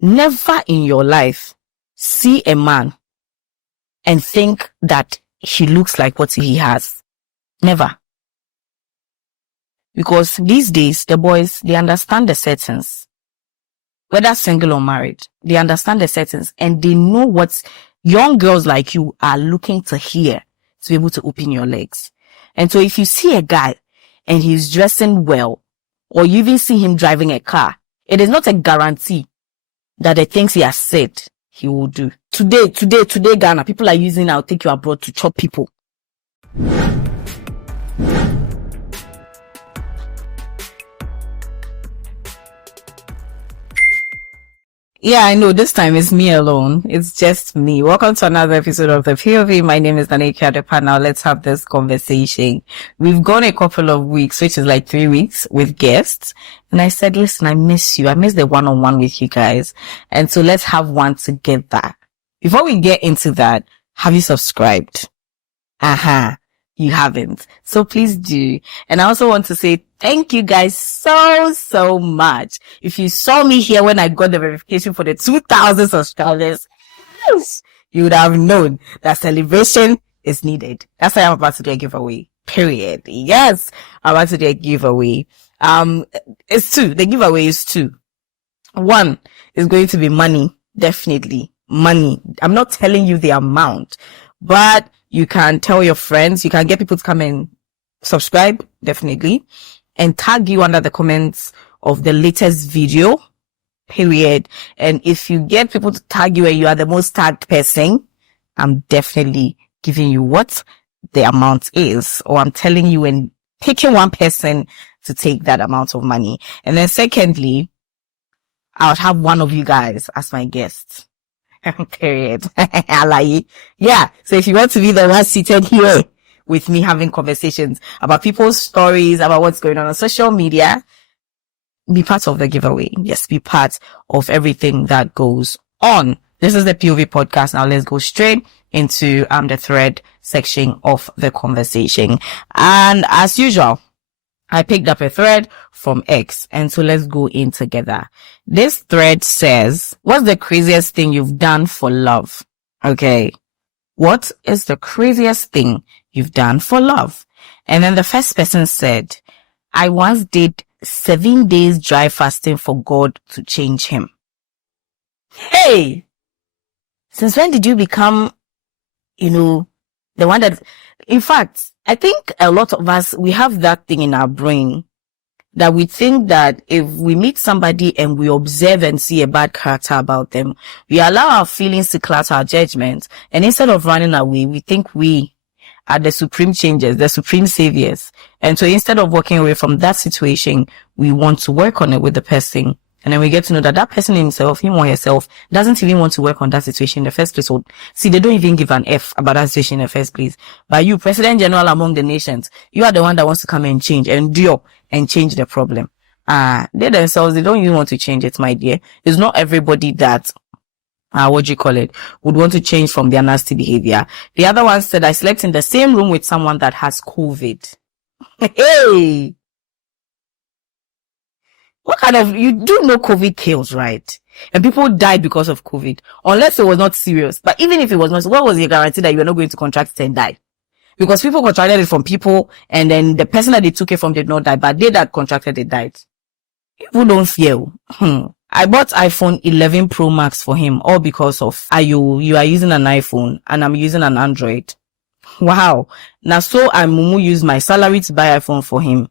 Never in your life see a man and think that he looks like what he has. Never. Because these days, the boys, they understand the settings. Whether single or married, they understand the settings and they know what young girls like you are looking to hear to be able to open your legs. And so if you see a guy and he's dressing well, or you even see him driving a car, it is not a guarantee that the things he has said he will do. Today, Ghana, people are using "I'll take you abroad" to chop people. Yeah, I know this time it's me alone. It's just me. Welcome to another episode of the POV. My name is Danica Adepa. Now let's have this conversation. We've gone a couple of weeks, which is like 3 weeks with guests. And I said, listen, I miss you. I miss the one-on-one with you guys. And so let's have one together. Before we get into that, have you subscribed? You haven't. So please do. And I also want to say thank you guys so much. If you saw me here when I got the verification for the 2,000 subscribers, you would have known that celebration is needed. That's why I'm about to do a giveaway. Period. Yes, I'm about to do a giveaway. It's two. The giveaway is two. One is going to be money. Definitely money. I'm not telling you the amount, but you can tell your friends, you can get people to come and subscribe, definitely, and tag you under the comments of the latest video, period. And if you get people to tag you and you are the most tagged person, I'm definitely giving you what the amount is, or I'm telling you and picking one person to take that amount of money. And then secondly, I'll have one of you guys as my guest. Period. Yeah. So if you want to be the one seated here with me having conversations about people's stories, about what's going on social media, be part of the giveaway. Yes, be part of everything that goes on. This is the POV podcast. Now let's go straight into the thread section of the conversation. And as usual, I picked up a thread from X, and so let's go in together. This thread says, what's the craziest thing you've done for love? Okay. What is the craziest thing you've done for love? And then the first person said, I once did 7 days dry fasting for God to change him. Hey! Since when did you become, the one that, in fact, I think a lot of us, we have that thing in our brain that we think that if we meet somebody and we observe and see a bad character about them, we allow our feelings to cloud our judgment. And instead of running away, we think we are the supreme changers, the supreme saviors. And so instead of walking away from that situation, we want to work on it with the person. And then we get to know that person himself, him or herself, doesn't even want to work on that situation in the first place. So, see, they don't even give an F about that situation in the first place. But you, President General among the nations, you are the one that wants to come and change, endure, and change the problem. They themselves, they don't even want to change it, my dear. It's not everybody that, would want to change from their nasty behavior. The other one said, I slept in the same room with someone that has COVID. Hey! What kind of, you do know COVID kills, right? And people died because of COVID, unless it was not serious. But even if it was not, what was the guarantee that you were not going to contract it and die? Because people contracted it from people, and then the person that they took it from did not die, but they that contracted it died. People don't fear. I bought iPhone 11 Pro Max for him, all because of you are using an iPhone and I'm using an Android. Wow. Now, so I mumu use my salary to buy iPhone for him.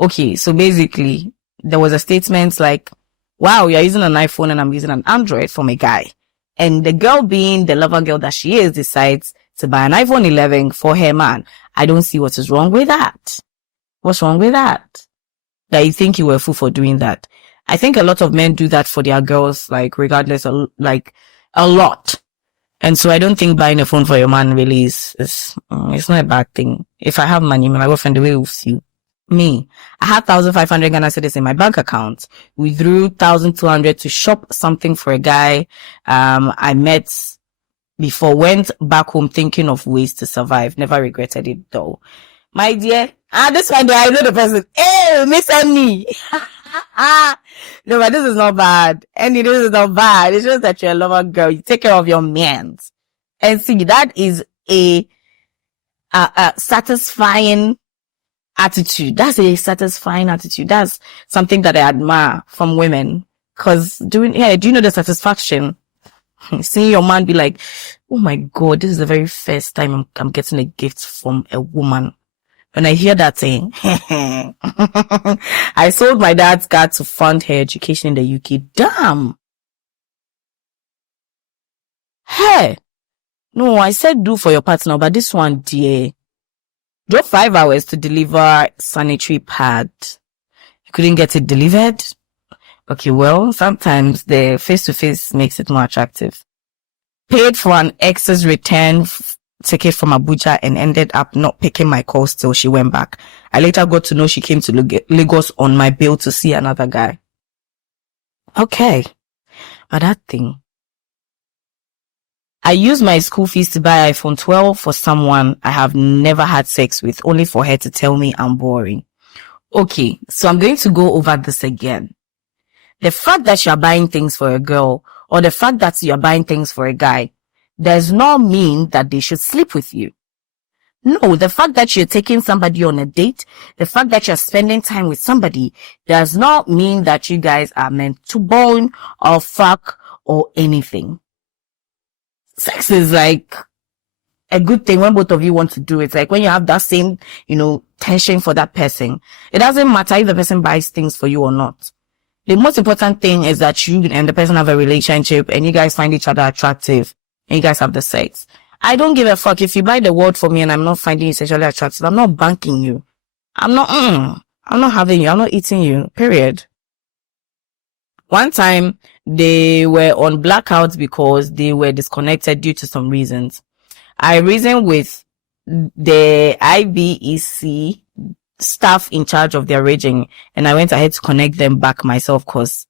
Okay, so basically, there was a statement like, wow, you're using an iPhone and I'm using an Android for my guy. And the girl, being the lover girl that she is, decides to buy an iPhone 11 for her man. I don't see what is wrong with that. What's wrong with that? That you think you were a fool for doing that. I think a lot of men do that for their girls, like regardless of, like, a lot. And so I don't think buying a phone for your man really is it's not a bad thing. If I have money, my boyfriend the way will see you. Me, I had 1,500 Ghana cedis in my bank account. We drew 1,200 to shop something for a guy I met before, went back home thinking of ways to survive. Never regretted it though. My dear, this one, I know the person. Hey, Miss Annie. No, but this is not bad. And this is not bad. It's just that you're a lover girl. You take care of your mans. And see, that is a satisfying attitude. That's a satisfying attitude. That's something that I admire from women. Cause do you know the satisfaction? Seeing your man be like, oh my God, this is the very first time I'm getting a gift from a woman. When I hear that thing, I sold my dad's car to fund her education in the UK. Damn. Hey. No, I said do for your partner, but this one, dear. Drove 5 hours to deliver sanitary pad. You couldn't get it delivered? Okay, well, sometimes the face-to-face makes it more attractive. Paid for an ex's return ticket from Abuja and ended up not picking my calls till she went back. I later got to know she came to Lagos on my bill to see another guy. Okay. But that thing. I used my school fees to buy iPhone 12 for someone I have never had sex with, only for her to tell me I'm boring. Okay, so I'm going to go over this again. The fact that you're buying things for a girl or the fact that you're buying things for a guy does not mean that they should sleep with you. No, the fact that you're taking somebody on a date, the fact that you're spending time with somebody does not mean that you guys are meant to bond or fuck or anything. Sex is like a good thing when both of you want to do it. Like when you have that same, tension for that person. It doesn't matter if the person buys things for you or not. The most important thing is that you and the person have a relationship and you guys find each other attractive and you guys have the sex. I don't give a fuck if you buy the world for me and I'm not finding you sexually attractive. I'm not banking you. I'm not having you. I'm not eating you. Period. One time, they were on blackouts because they were disconnected due to some reasons. I reasoned with the IBEC staff in charge of their raging and I went ahead to connect them back myself because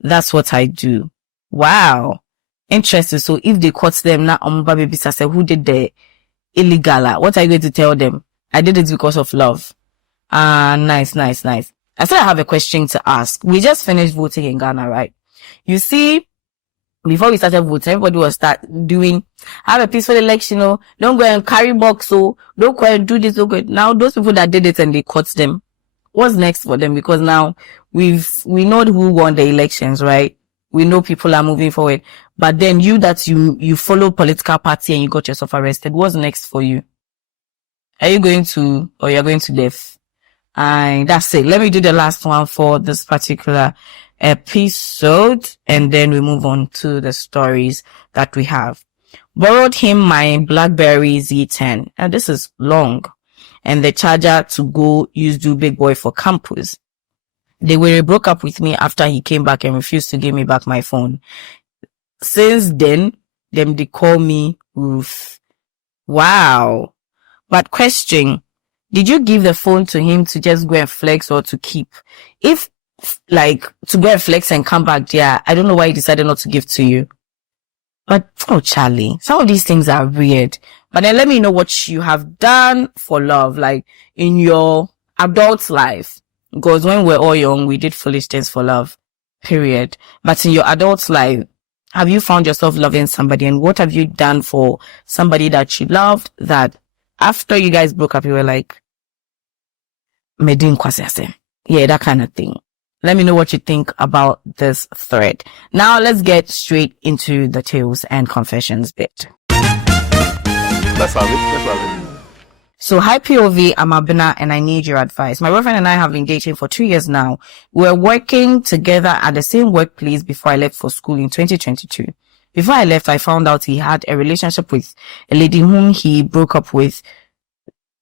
that's what I do. Wow. Interesting. So if they caught them now, baby, I said, who did the illegal? What are you going to tell them? I did it because of love. Nice. I still have a question to ask. We just finished voting in Ghana, right? You see, before we started voting, everybody was have a peaceful election, don't go and carry box, don't go and do this, don't go. Now, those people that did it and they caught them, what's next for them? Because now we know who won the elections, right? We know people are moving forward. But then you follow political party and you got yourself arrested. What's next for you? Are you going to, or you're going to death? And that's it. Let me do the last one for this particular episode and then we move on to the stories that we have. Borrowed him my BlackBerry Z10 and this is long and the charger to go use do big boy for campus. They broke up with me after he came back and refused to give me back my phone. Since then, they call me Ruth. Wow. But question, did you give the phone to him to just go and flex or to keep? If to go and flex and come back, yeah, I don't know why he decided not to give to you. But, Charlie, some of these things are weird. But then let me know what you have done for love, like in your adult life. Because when we're all young, we did foolish things for love, period. But in your adult life, have you found yourself loving somebody? And what have you done for somebody that you loved that after you guys broke up, you were like, Medin kwasese. Yeah, that kind of thing. Let me know what you think about this thread. Now let's get straight into the tales and confessions bit. Let's have it. So, hi POV, I'm Abina and I need your advice. My boyfriend and I have been dating for 2 years now. We're working together at the same workplace before I left for school in 2022. Before I left, I found out he had a relationship with a lady whom he broke up with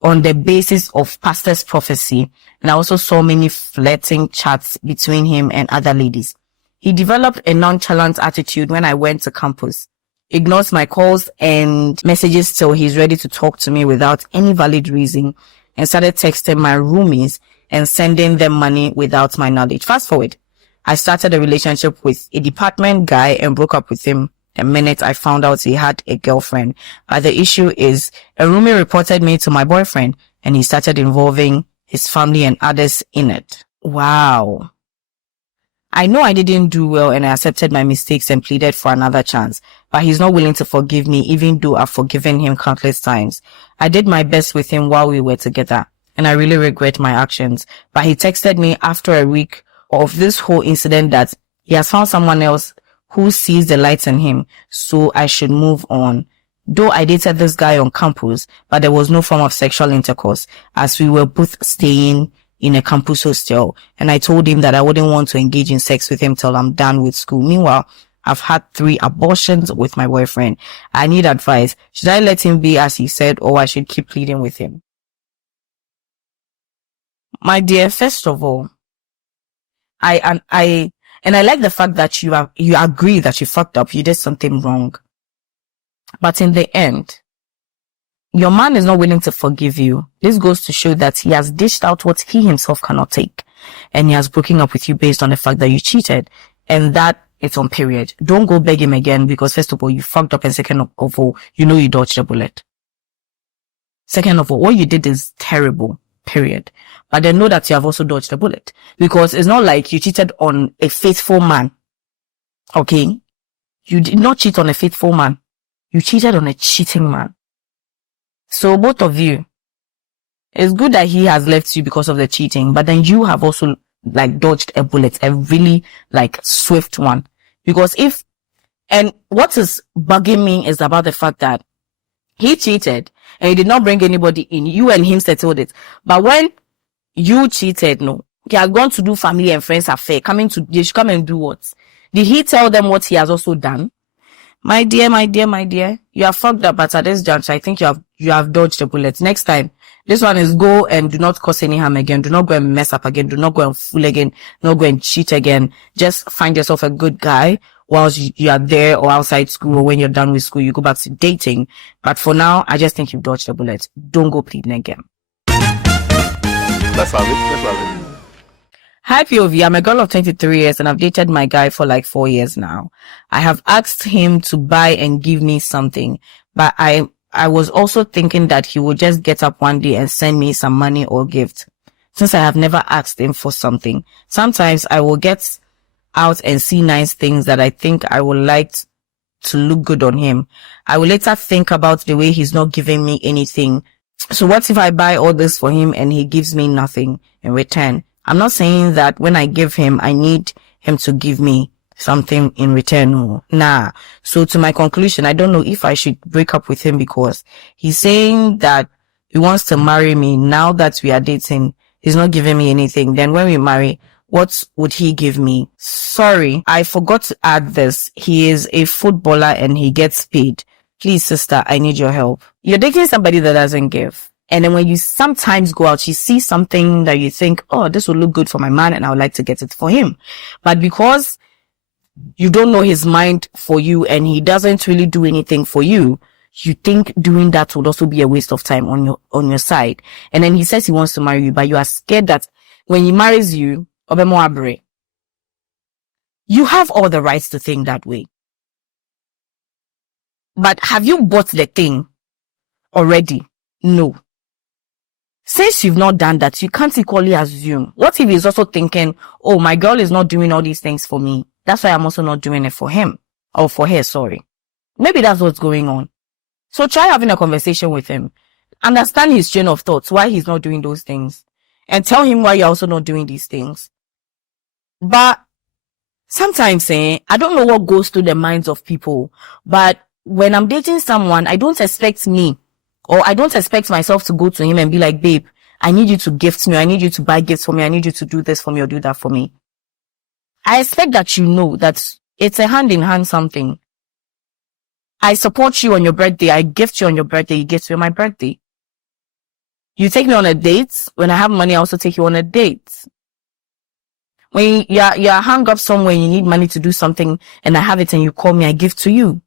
on the basis of pastor's prophecy. And I also saw many flirting chats between him and other ladies. He developed a nonchalant attitude when I went to campus. Ignores my calls and messages till he's ready to talk to me without any valid reason and started texting my roomies and sending them money without my knowledge. Fast forward, I started a relationship with a department guy and broke up with him the minute I found out he had a girlfriend. But the issue is a roomie reported me to my boyfriend and he started involving his family and others in it. Wow. I know I didn't do well and I accepted my mistakes and pleaded for another chance, but he's not willing to forgive me even though I've forgiven him countless times. I did my best with him while we were together and I really regret my actions. But he texted me after a week of this whole incident that he has found someone else who sees the light in him, so I should move on. Though I dated this guy on campus, but there was no form of sexual intercourse as we were both staying in a campus hostel, and I told him that I wouldn't want to engage in sex with him till I'm done with school. Meanwhile, I've had 3 abortions with my boyfriend. I need advice. Should I let him be as he said, or I should keep pleading with him? My dear, first of all, I like the fact that you agree that you fucked up, you did something wrong. But in the end, your man is not willing to forgive you. This goes to show that he has dished out what he himself cannot take. And he has broken up with you based on the fact that you cheated. And that it's on period. Don't go beg him again because first of all, you fucked up, and second of all, you know you dodged a bullet. Second of all, what you did is terrible, period. But then know that you have also dodged a bullet. Because it's not like you cheated on a faithful man. Okay? You did not cheat on a faithful man. You cheated on a cheating man. So both of you, it's good that he has left you because of the cheating, but then you have also dodged a bullet, a really swift one. Because and what is bugging me is about the fact that he cheated and he did not bring anybody in. You and him settled it. But when you cheated, no, he has gone to do family and friends affair. They should come and do what? Did he tell them what he has also done? My dear, you are fucked up, but at this juncture, I think you have dodged a bullet. Next time, this one is go and do not cause any harm again. Do not go and mess up again. Do not go and fool again. Do not go and cheat again. Just find yourself a good guy whilst you are there or outside school, or when you're done with school, you go back to dating. But for now, I just think you've dodged a bullet. Don't go pleading again. Let's have it. Hi POV, I'm a girl of 23 years and I've dated my guy for 4 years now. I have asked him to buy and give me something, but I was also thinking that he would just get up one day and send me some money or gift. Since I have never asked him for something, sometimes I will get out and see nice things that I think I would like to look good on him. I will later think about the way he's not giving me anything. So what if I buy all this for him and he gives me nothing in return? I'm not saying that when I give him, I need him to give me something in return. Nah. So to my conclusion, I don't know if I should break up with him because he's saying that he wants to marry me now that we are dating. He's not giving me anything. Then when we marry, what would he give me? Sorry, I forgot to add this. He is a footballer and he gets paid. Please, sister, I need your help. You're dating somebody that doesn't give. And then when you sometimes go out, you see something that you think, oh, this will look good for my man and I would like to get it for him. But because you don't know his mind for you and he doesn't really do anything for you, you think doing that would also be a waste of time on your side. And then he says he wants to marry you, but you are scared that when he marries you, you have all the rights to think that way. But have you bought the thing already? No. Since you've not done that, you can't equally assume. What if he's also thinking, oh, my girl is not doing all these things for me. That's why I'm also not doing it for him. Or for her, sorry. Maybe that's what's going on. So try having a conversation with him. Understand his chain of thoughts, why he's not doing those things. And tell him why you're also not doing these things. But sometimes, I don't know what goes through the minds of people. But when I'm dating someone, I don't expect myself to go to him and be like, babe, I need you to gift me. I need you to buy gifts for me. I need you to do this for me or do that for me. I expect that you know that it's a hand-in-hand something. I support you on your birthday. I gift you on your birthday. You gift me on my birthday. You take me on a date. When I have money, I also take you on a date. When you're hung up somewhere and you need money to do something and I have it and you call me, I give to you.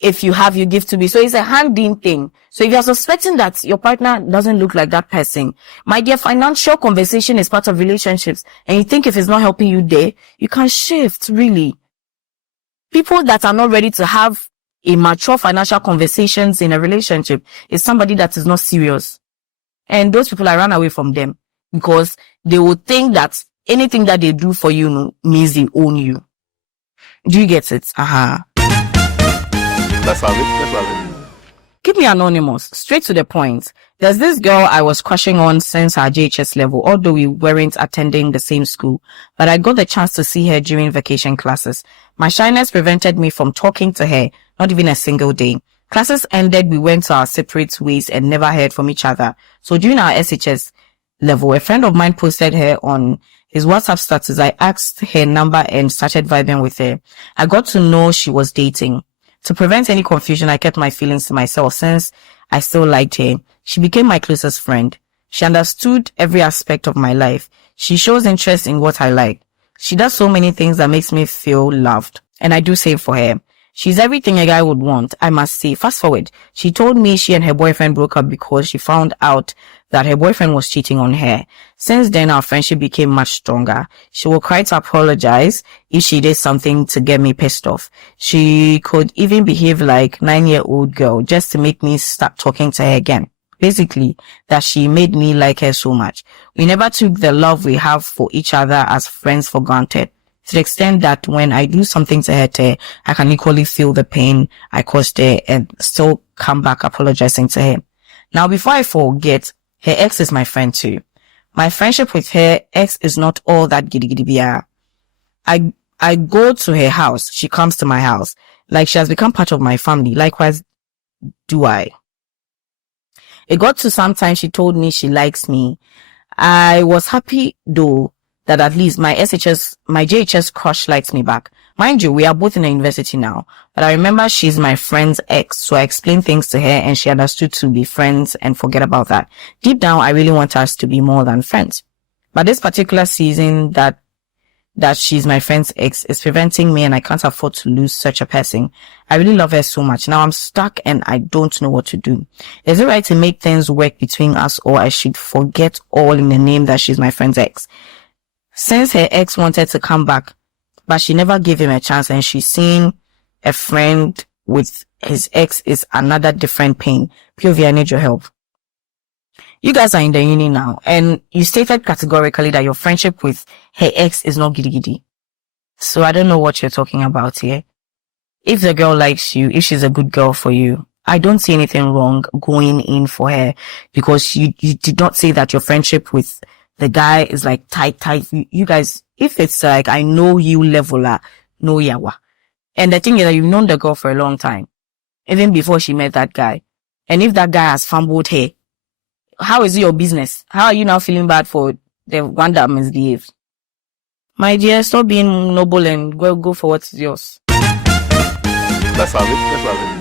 If you have, you give to me. So it's a hand-in thing. So if you're suspecting that your partner doesn't look like that person, my dear, financial conversation is part of relationships. And you think if it's not helping you there, you can shift, really. People that are not ready to have a mature financial conversations in a relationship is somebody that is not serious. And those people, I run away from them because they will think that anything that they do for you means they own you. Do you get it? Let's have it. Let's have it. Keep me anonymous. Straight to the point. There's this girl I was crushing on since her JHS level, although we weren't attending the same school, but I got the chance to see her during vacation classes. My shyness prevented me from talking to her, not even a single day. Classes ended, we went to our separate ways and never heard from each other. So during our SHS level, a friend of mine posted her on his WhatsApp status. I asked her number and started vibing with her. I got to know she was dating. To prevent any confusion, I kept my feelings to myself since I still liked her. She became my closest friend. She understood every aspect of my life. She shows interest in what I like. She does so many things that makes me feel loved. And I do same for her. She's everything a guy would want, I must say. Fast forward, she told me she and her boyfriend broke up because she found out that her boyfriend was cheating on her. Since then, our friendship became much stronger. She will cry to apologize if she did something to get me pissed off. She could even behave like 9-year-old girl just to make me start talking to her again. Basically, that she made me like her so much. We never took the love we have for each other as friends for granted. To the extent that when I do something to her, I can equally feel the pain I caused her and still come back apologizing to her. Now, before I forget, her ex is my friend too. My friendship with her ex is not all that giddy biya. I go to her house. She comes to my house. Like she has become part of my family. Likewise do I. It got to sometime she told me she likes me. I was happy though that at least my JHS crush likes me back. Mind you, we are both in the university now, but I remember she's my friend's ex, so I explained things to her and she understood to be friends and forget about that. Deep down, I really want us to be more than friends. But this particular season that she's my friend's ex is preventing me and I can't afford to lose such a person. I really love her so much. Now I'm stuck and I don't know what to do. Is it right to make things work between us or I should forget all in the name that she's my friend's ex? Since her ex wanted to come back, but she never gave him a chance and she's seen a friend with his ex is another different pain. POV, I need your help. You guys are in the uni now and you stated categorically that your friendship with her ex is not giddy giddy. So I don't know what you're talking about here. If the girl likes you, if she's a good girl for you, I don't see anything wrong going in for her because you did not say that your friendship with the guy is like tight. You guys, if it's like, I know you leveler, no yawa. And the thing is that you've known the girl for a long time, even before she met that guy. And if that guy has fumbled her, how is it your business? How are you now feeling bad for the one that misbehaved? My dear, stop being noble and go for what's yours. Let's have it.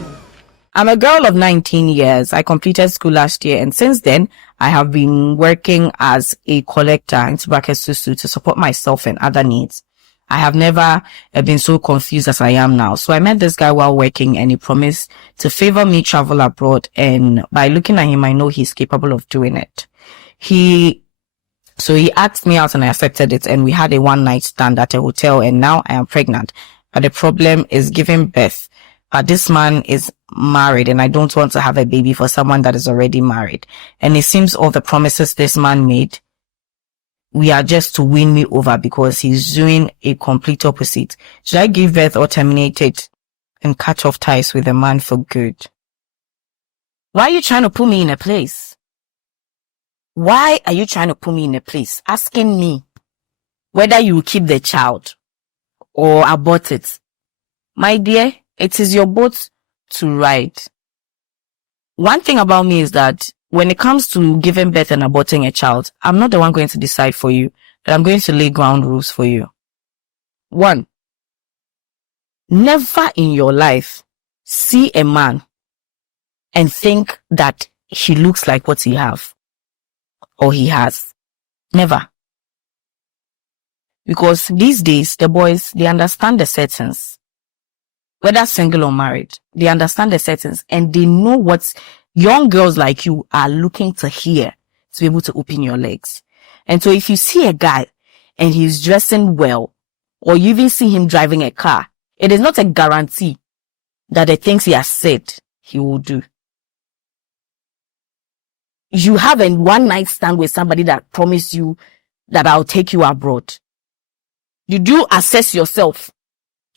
I'm a girl of 19 years. I completed school last year and since then, I have been working as a collector into brackets to support myself and other needs. I have never been so confused as I am now. So I met this guy while working and he promised to favor me travel abroad and by looking at him, I know he's capable of doing it. So he asked me out and I accepted it and we had a one-night stand at a hotel and now I am pregnant. But the problem is giving birth. But this man is married and I don't want to have a baby for someone that is already married. And it seems all the promises this man made, we are just to win me over because he's doing a complete opposite. Should I give birth or terminate it and cut off ties with the man for good? Why are you trying to put me in a place? Why are you trying to put me in a place? Asking me whether you will keep the child or abort it. My dear, it is your boat to ride. One thing about me is that when it comes to giving birth and aborting a child, I'm not the one going to decide for you, but I'm going to lay ground rules for you. 1. Never in your life see a man and think that he looks like what he have or he has. Never. Because these days, the boys, they understand the settings. Whether single or married, they understand the settings and they know what young girls like you are looking to hear to be able to open your legs. And so if you see a guy and he's dressing well, or you even see him driving a car, it is not a guarantee that the things he has said he will do. You have a one night stand with somebody that promised you that I'll take you abroad? Did you assess yourself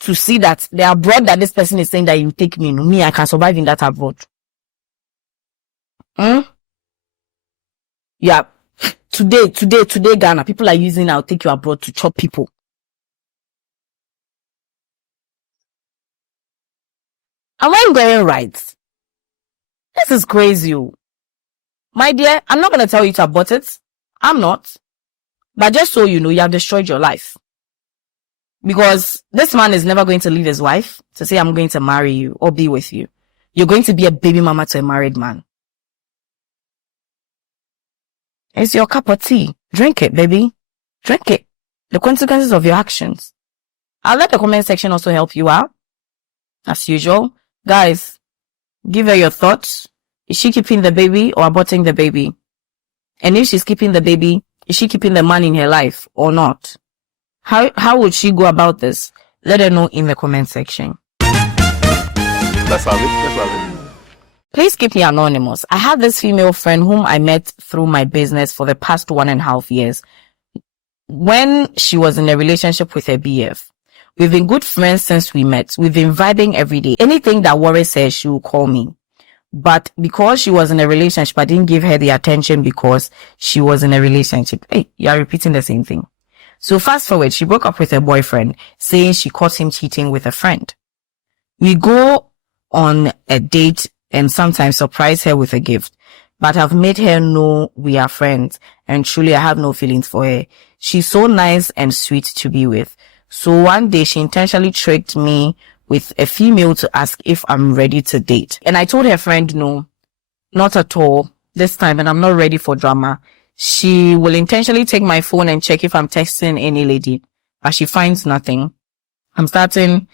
to see that the abroad that this person is saying that you take me, me, I can survive in that abroad? Yeah. Today, Ghana, people are using I'll take you abroad to chop people. Am I going right? This is crazy. My dear, I'm not going to tell you to abort it. I'm not. But just so you know, you have destroyed your life. Because this man is never going to leave his wife to say, I'm going to marry you or be with you. You're going to be a baby mama to a married man. It's your cup of tea. Drink it, baby. Drink it. The consequences of your actions. I'll let the comment section also help you out. As usual. Guys, give her your thoughts. Is she keeping the baby or aborting the baby? And if she's keeping the baby, is she keeping the man in her life or not? How would she go about this? Let her know in the comment section. Let's have it. Please keep me anonymous. I have this female friend whom I met through my business for the past 1.5 years. When she was in a relationship with her BF. We've been good friends since we met. We've been vibing every day. Anything that worries her, she will call me. But because she was in a relationship, I didn't give her the attention because she was in a relationship. Hey, you are repeating the same thing. So fast forward, she broke up with her boyfriend, saying she caught him cheating with a friend. We go on a date and sometimes surprise her with a gift, but I've made her know we are friends, and truly I have no feelings for her. She's so nice and sweet to be with. So one day she intentionally tricked me with a female to ask if I'm ready to date. And I told her friend, no, not at all this time, and I'm not ready for drama. She will intentionally take my phone and check if I'm texting any lady, but she finds nothing. Starting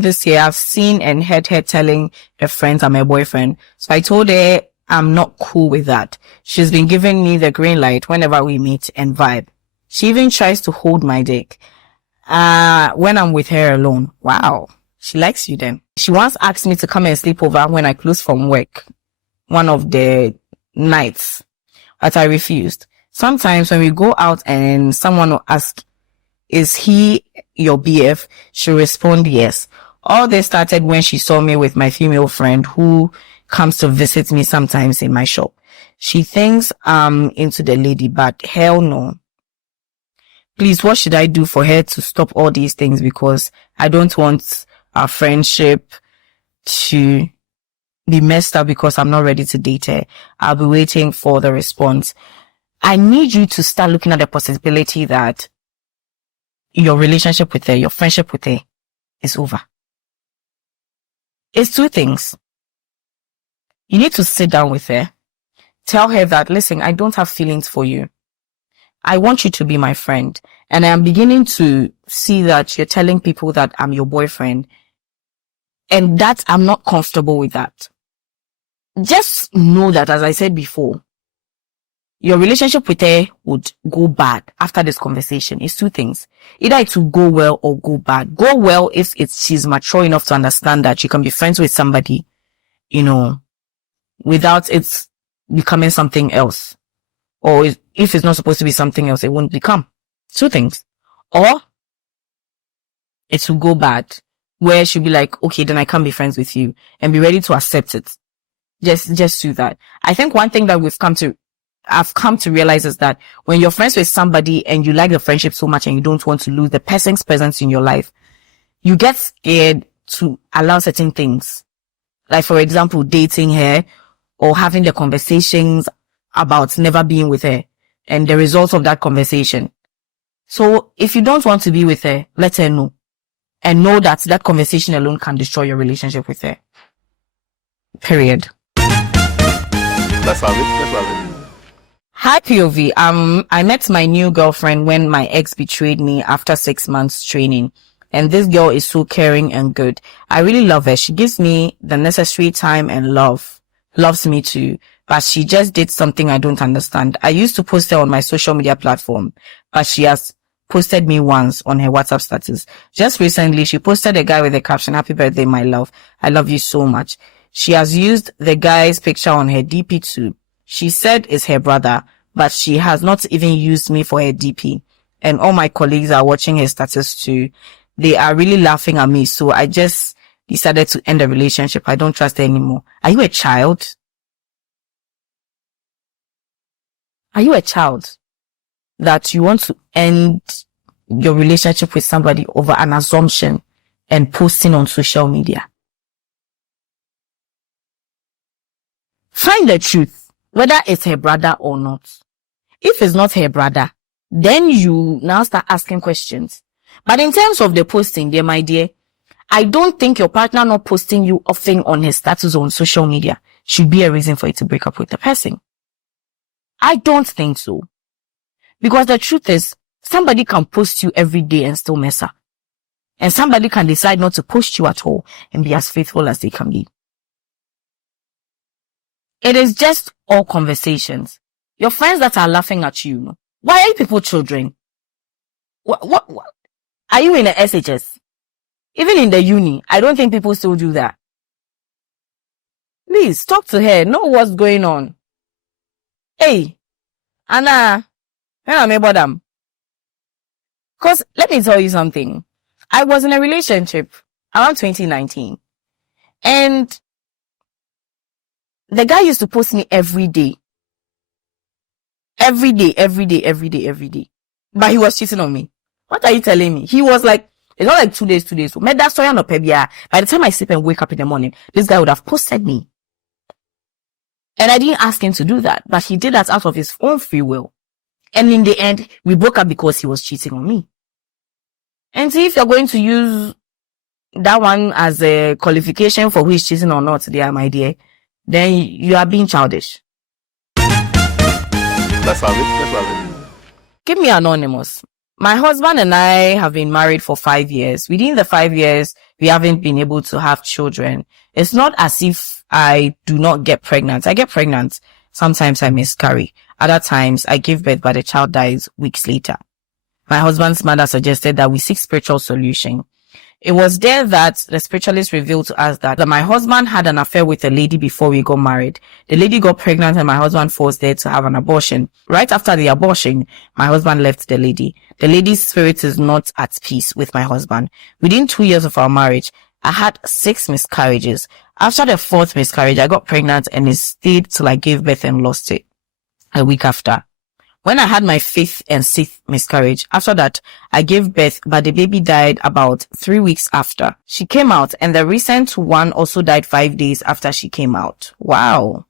this year, I've seen and heard her telling her friends I'm her boyfriend. So I told her I'm not cool with that. She's been giving me the green light whenever we meet and vibe. She even tries to hold my dick. When I'm with her alone. Wow. She likes you then. She once asked me to come and sleep over when I close from work. One of the nights. But I refused. Sometimes when we go out and someone will ask, is he your BF? She'll respond yes. All this started when she saw me with my female friend who comes to visit me sometimes in my shop. She thinks I'm into the lady, but hell no. Please, what should I do for her to stop all these things? Because I don't want our friendship to be messed up because I'm not ready to date her. I'll be waiting for the response. I need you to start looking at the possibility that your relationship with her, your friendship with her is over. It's two things. You need to sit down with her. Tell her that, listen, I don't have feelings for you. I want you to be my friend. And I am beginning to see that you're telling people that I'm your boyfriend. And that I'm not comfortable with that. Just know that, as I said before, your relationship with her would go bad after this conversation. It's two things. Either it will go well or go bad. Go well if she's mature enough to understand that she can be friends with somebody, without it becoming something else. Or if it's not supposed to be something else, it won't become. Two things. Or it will go bad, where she'll be like, okay, then I can't be friends with you, and be ready to accept it. Just do that. I think one thing that I've come to realize is that when you're friends with somebody and you like the friendship so much and you don't want to lose the person's presence in your life, you get scared to allow certain things. Like, for example, dating her or having the conversations about never being with her and the results of that conversation. So if you don't want to be with her, let her know. And know that that conversation alone can destroy your relationship with her. Period. Let's have it. Hi POV. I met my new girlfriend when my ex betrayed me after 6 months training. And this girl is so caring and good. I really love her. She gives me the necessary time and loves me too. But she just did something I don't understand. I used to post her on my social media platform, but she has posted me once on her WhatsApp status. Just recently, she posted a guy with the caption, "Happy birthday, my love. I love you so much." She has used the guy's picture on her DP too. She said it's her brother, but she has not even used me for her DP. And all my colleagues are watching her status too. They are really laughing at me. So I just decided to end the relationship. I don't trust her anymore. Are you a child? Are you a child that you want to end your relationship with somebody over an assumption and posting on social media? Find the truth, whether it's her brother or not. If it's not her brother, then you now start asking questions. But in terms of the posting, dear my dear, I don't think your partner not posting you often on his status on social media should be a reason for you to break up with the person. I don't think so. Because the truth is, somebody can post you every day and still mess up. And somebody can decide not to post you at all and be as faithful as they can be. It is just all conversations. Your friends that are laughing at you, why are you people children? What? Are you in the SHS? Even in the uni, I don't think people still do that. Please, talk to her, know what's going on. Hey, Anna, when am I bottom? Because let me tell you something. I was in a relationship around 2019. And the guy used to post me every day. Every day. But he was cheating on me. What are you telling me? He was like, it's not like 2 days. By the time I sleep and wake up in the morning, this guy would have posted me. And I didn't ask him to do that, but he did that out of his own free will. And in the end, we broke up because he was cheating on me. And see, if you're going to use that one as a qualification for who is cheating or not, dear my dear, then you are being childish. Let's have it. Keep me anonymous. My husband and I have been married for 5 years. Within the 5 years, we haven't been able to have children. It's not as if I do not get pregnant. I get pregnant. Sometimes I miscarry. Other times I give birth, but the child dies weeks later. My husband's mother suggested that we seek spiritual solution. It was there that the spiritualist revealed to us that my husband had an affair with a lady before we got married. The lady got pregnant and my husband forced her to have an abortion. Right after the abortion, my husband left the lady. The lady's spirit is not at peace with my husband. Within 2 years of our marriage, I had 6 miscarriages. After the 4th miscarriage, I got pregnant and it stayed till I gave birth and lost it a week after. When I had my 5th and 6th miscarriage, after that, I gave birth, but the baby died about 3 weeks after. She came out, and the recent one also died 5 days after she came out. Wow.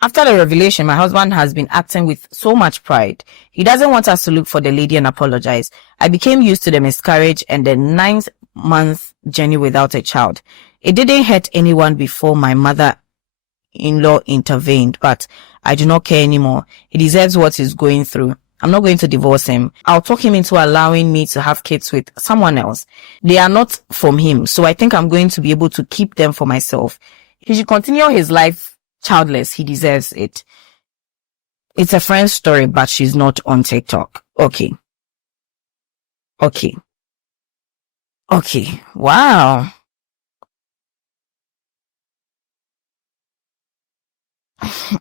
After the revelation, my husband has been acting with so much pride. He doesn't want us to look for the lady and apologize. I became used to the miscarriage and the 9th-month journey without a child. It didn't hurt anyone before my mother-in-law intervened, but I do not care anymore. He deserves what he's going through. I'm not going to divorce him. I'll talk him into allowing me to have kids with someone else. They are not from him, so I think I'm going to be able to keep them for myself. He should continue his life childless. He deserves it. It's a friend's story, but she's not on TikTok. Okay. Wow.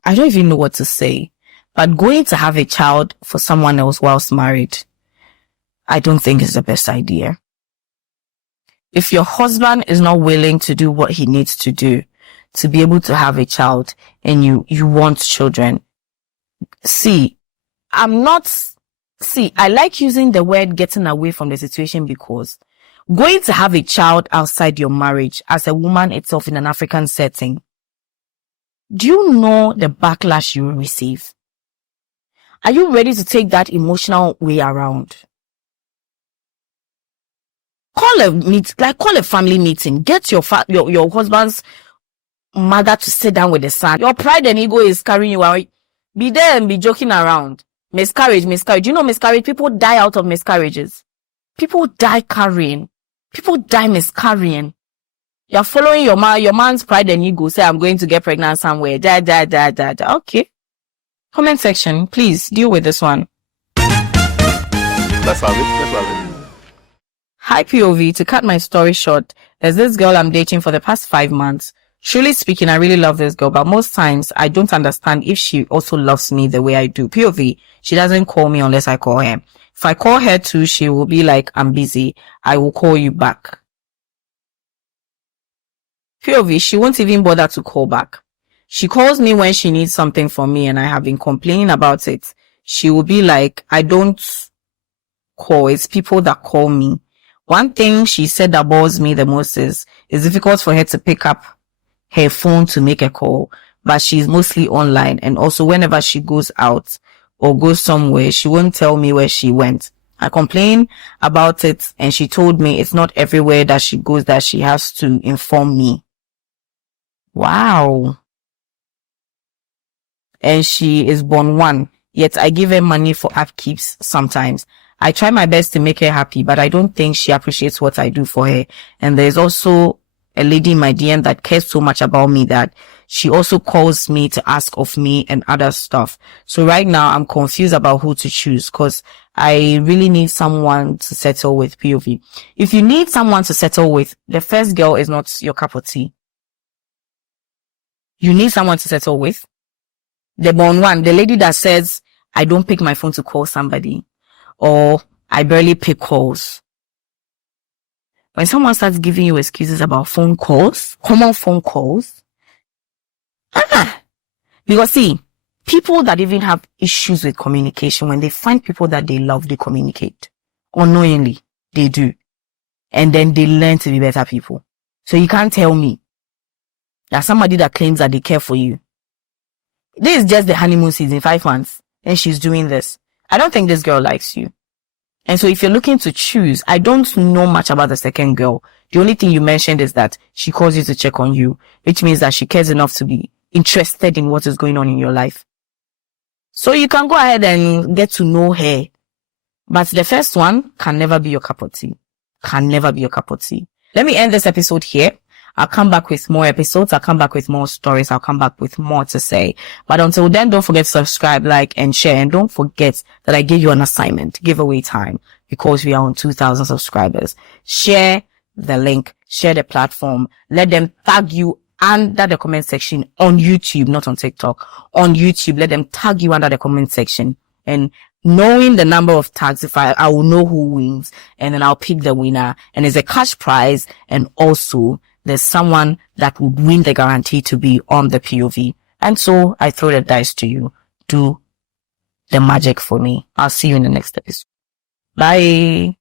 I don't even know what to say, but going to have a child for someone else whilst married, I don't think is the best idea. If your husband is not willing to do what he needs to do to be able to have a child and you want children, I like using the word getting away from the situation because going to have a child outside your marriage as a woman itself in an African setting, do you know the backlash you will receive? Are you ready to take that emotional way around? Call a family meeting. Get your husband's mother to sit down with the son. Your pride and ego is carrying you out. Be there and be joking around. Miscarriage. You know miscarriage? People die out of miscarriages. People die carrying. People die miscarrying. You're following your man's pride and ego. Say, I'm going to get pregnant somewhere. Okay. Comment section, please deal with this one. Let's have it. Hi POV, to cut my story short, there's this girl I'm dating for the past 5 months. Truly speaking, I really love this girl, but most times I don't understand if she also loves me the way I do. POV, she doesn't call me unless I call her. If I call her too, she will be like, I'm busy. I will call you back. POV, she won't even bother to call back. She calls me when she needs something from me and I have been complaining about it. She will be like, I don't call, it's people that call me. One thing she said that bores me the most is it's difficult for her to pick up her phone to make a call, but she's mostly online, and also whenever she goes out or goes somewhere, she won't tell me where she went. I complained about it and she told me it's not everywhere that she goes that she has to inform me. Wow. And she is born one, yet I give her money for upkeeps sometimes. I try my best to make her happy, but I don't think she appreciates what I do for her. And there's also a lady in my DM that cares so much about me that she also calls me to ask of me and other stuff. So right now I'm confused about who to choose because I really need someone to settle with. POV. If you need someone to settle with, the first girl is not your cup of tea. You need someone to settle with. The born one, the lady that says, I don't pick my phone to call somebody, or I barely pick calls. When someone starts giving you excuses about phone calls, common phone calls, because see, people that even have issues with communication, when they find people that they love, they communicate. Unknowingly, they do. And then they learn to be better people. So you can't tell me that somebody that claims that they care for you, this is just the honeymoon season, 5 months, and she's doing this. I don't think this girl likes you. And so if you're looking to choose, I don't know much about the second girl. The only thing you mentioned is that she calls you to check on you, which means that she cares enough to be interested in what is going on in your life. So you can go ahead and get to know her. But the first one can never be your cup of tea. Can never be your cup of tea. Let me end this episode here. I'll come back with more episodes. I'll come back with more stories. I'll come back with more to say. But until then, don't forget to subscribe, like, and share. And don't forget that I gave you an assignment, giveaway time, because we are on 2,000 subscribers. Share the link, share the platform. Let them tag you under the comment section on YouTube, not on TikTok. On YouTube, let them tag you under the comment section. And knowing the number of tags, if I will know who wins, and then I'll pick the winner. And it's a cash prize, and also there's someone that would win the guarantee to be on the POV. And so I throw the dice to you. Do the magic for me. I'll see you in the next episode. Bye.